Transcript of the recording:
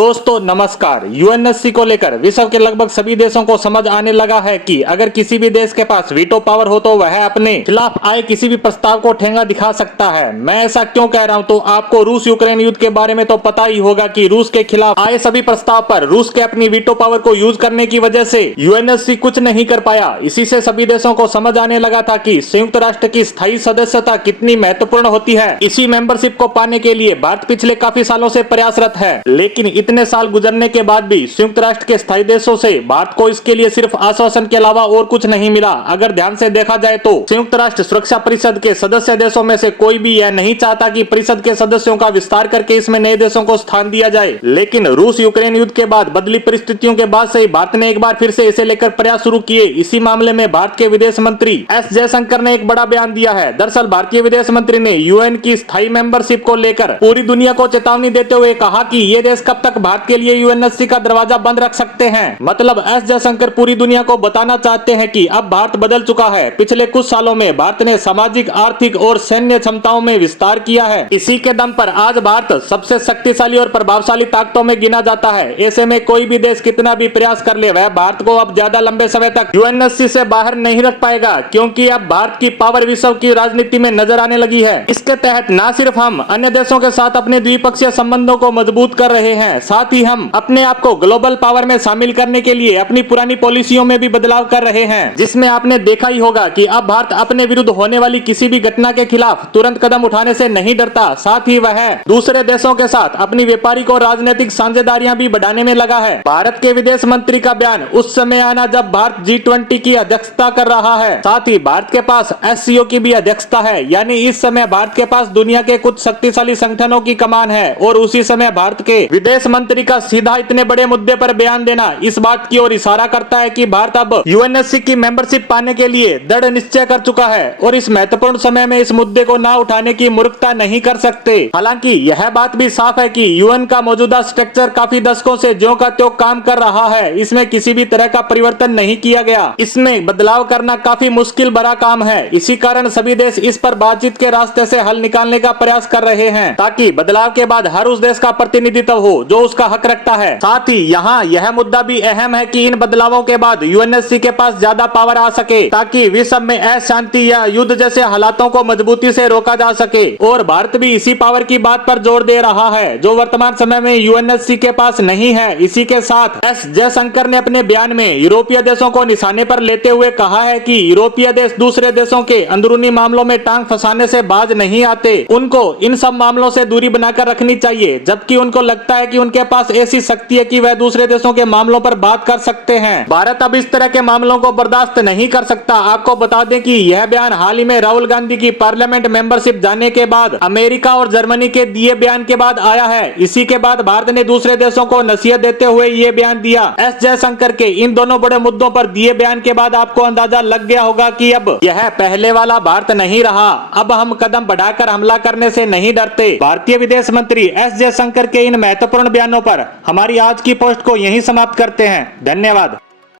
दोस्तों नमस्कार। यूएनएससी को लेकर विश्व के लगभग सभी देशों को समझ आने लगा है कि अगर किसी भी देश के पास वीटो पावर हो तो वह अपने खिलाफ आए किसी भी प्रस्ताव को ठेंगा दिखा सकता है। मैं ऐसा क्यों कह रहा हूं, तो आपको रूस यूक्रेन युद्ध के बारे में तो पता ही होगा कि रूस के खिलाफ आए सभी प्रस्ताव पर रूस के अपनी वीटो पावर को यूज करने की वजह से यूएनएससी कुछ नहीं कर पाया। इसी से सभी देशों को समझ आने लगा था कि संयुक्त राष्ट्र की स्थायी सदस्यता कितनी महत्वपूर्ण होती है। इसी मेंबरशिप को पाने के लिए भारत पिछले काफी सालों से प्रयासरत है, लेकिन इतने साल गुजरने के बाद भी संयुक्त राष्ट्र के स्थायी देशों से भारत को इसके लिए सिर्फ आश्वासन के अलावा और कुछ नहीं मिला। अगर ध्यान से देखा जाए तो संयुक्त राष्ट्र सुरक्षा परिषद के सदस्य देशों में से कोई भी यह नहीं चाहता कि परिषद के सदस्यों का विस्तार करके इसमें नए देशों को स्थान दिया जाए, लेकिन रूस यूक्रेन युद्ध के बाद बदली परिस्थितियों के बाद से भारत ने एक बार फिर से इसे लेकर प्रयास शुरू किए। इसी मामले में भारत के विदेश मंत्री एस जयशंकर ने एक बड़ा बयान दिया है। दरअसल भारतीय विदेश मंत्री ने यूएन की स्थायी मेंबरशिप को लेकर पूरी दुनिया को चेतावनी देते हुए कहा कि ये देश कब तक भारत के लिए यूएनएससी का दरवाजा बंद रख सकते हैं। मतलब एस जयशंकर पूरी दुनिया को बताना चाहते हैं कि अब भारत बदल चुका है। पिछले कुछ सालों में भारत ने सामाजिक, आर्थिक और सैन्य क्षमताओं में विस्तार किया है। इसी के दम पर आज भारत सबसे शक्तिशाली और प्रभावशाली ताकतों में गिना जाता है। ऐसे में कोई भी देश कितना भी प्रयास कर ले, वह भारत को अब ज्यादा लंबे समय तक यूएनएससी से बाहर नहीं रख पाएगा, क्योंकि अब भारत की पावर विश्व की राजनीति में नजर आने लगी है। इसके तहत न सिर्फ हम अन्य देशों के साथ अपने द्विपक्षीय संबंधों को मजबूत कर रहे हैं, साथ ही हम अपने आप को ग्लोबल पावर में शामिल करने के लिए अपनी पुरानी पॉलिसियों में भी बदलाव कर रहे हैं, जिसमें आपने देखा ही होगा कि अब भारत अपने विरुद्ध होने वाली किसी भी घटना के खिलाफ तुरंत कदम उठाने से नहीं डरता। साथ ही वह दूसरे देशों के साथ अपनी व्यापारिक और राजनीतिक साझेदारियां भी बढ़ाने में लगा है। भारत के विदेश मंत्री का बयान उस समय आना जब भारत G20 की अध्यक्षता कर रहा है। साथ ही भारत के पास SCO की भी अध्यक्षता है, यानी इस समय भारत के पास दुनिया के कुछ शक्तिशाली संगठनों की कमान है। और उसी समय भारत के विदेश मंत्री का सीधा इतने बड़े मुद्दे पर बयान देना इस बात की ओर इशारा करता है कि भारत अब यूएनएससी की मेंबरशिप पाने के लिए दृढ़ निश्चय कर चुका है और इस महत्वपूर्ण समय में इस मुद्दे को ना उठाने की मूर्खता नहीं कर सकते। हालांकि यह बात भी साफ है कि यूएन का मौजूदा स्ट्रक्चर काफी दशकों से ज्यों का त्यों काम कर रहा है। इसमें किसी भी तरह का परिवर्तन नहीं किया गया। इसमें बदलाव करना काफी मुश्किल भरा काम है। इसी कारण सभी देश इस पर बातचीत के रास्ते से हल निकालने का प्रयास कर रहे हैं, ताकि बदलाव के बाद हर उस देश का प्रतिनिधित्व हो जो उसका हक रखता है। साथ ही यहाँ यह मुद्दा भी अहम है कि इन बदलावों के बाद यूएनएससी के पास ज्यादा पावर आ सके, ताकि विश्व में अशांति या युद्ध जैसे हालातों को मजबूती से रोका जा सके। और भारत भी इसी पावर की बात पर जोर दे रहा है, जो वर्तमान समय में यूएनएससी के पास नहीं है। इसी के साथ एस जयशंकर ने अपने बयान में यूरोपीय देशों को निशाने पर लेते हुए कहा है कि यूरोपीय देश दूसरे देशों के अंदरूनी मामलों में टांग फंसाने से बाज नहीं आते। उनको इन सब मामलों से दूरी बनाकर रखनी चाहिए, जबकि उनको लगता है कि उनके पास ऐसी शक्ति है कि वह दूसरे देशों के मामलों पर बात कर सकते हैं। भारत अब इस तरह के मामलों को बर्दाश्त नहीं कर सकता। आपको बता दें कि यह बयान हाल ही में राहुल गांधी की पार्लियामेंट मेंबरशिप जाने के बाद अमेरिका और जर्मनी के दिए बयान के बाद आया है। इसी के बाद भारत ने दूसरे देशों को नसीहत देते हुए ये बयान दिया। एस जयशंकर के इन दोनों बड़े मुद्दों पर दिए बयान के बाद आपको अंदाजा लग गया होगा कि अब यह पहले वाला भारत नहीं रहा। अब हम कदम बढ़ाकर हमला करने से नहीं डरते। भारतीय विदेश मंत्री एस जयशंकर के इन महत्वपूर्ण बयानों पर हमारी आज की पोस्ट को यहीं समाप्त करते हैं। धन्यवाद।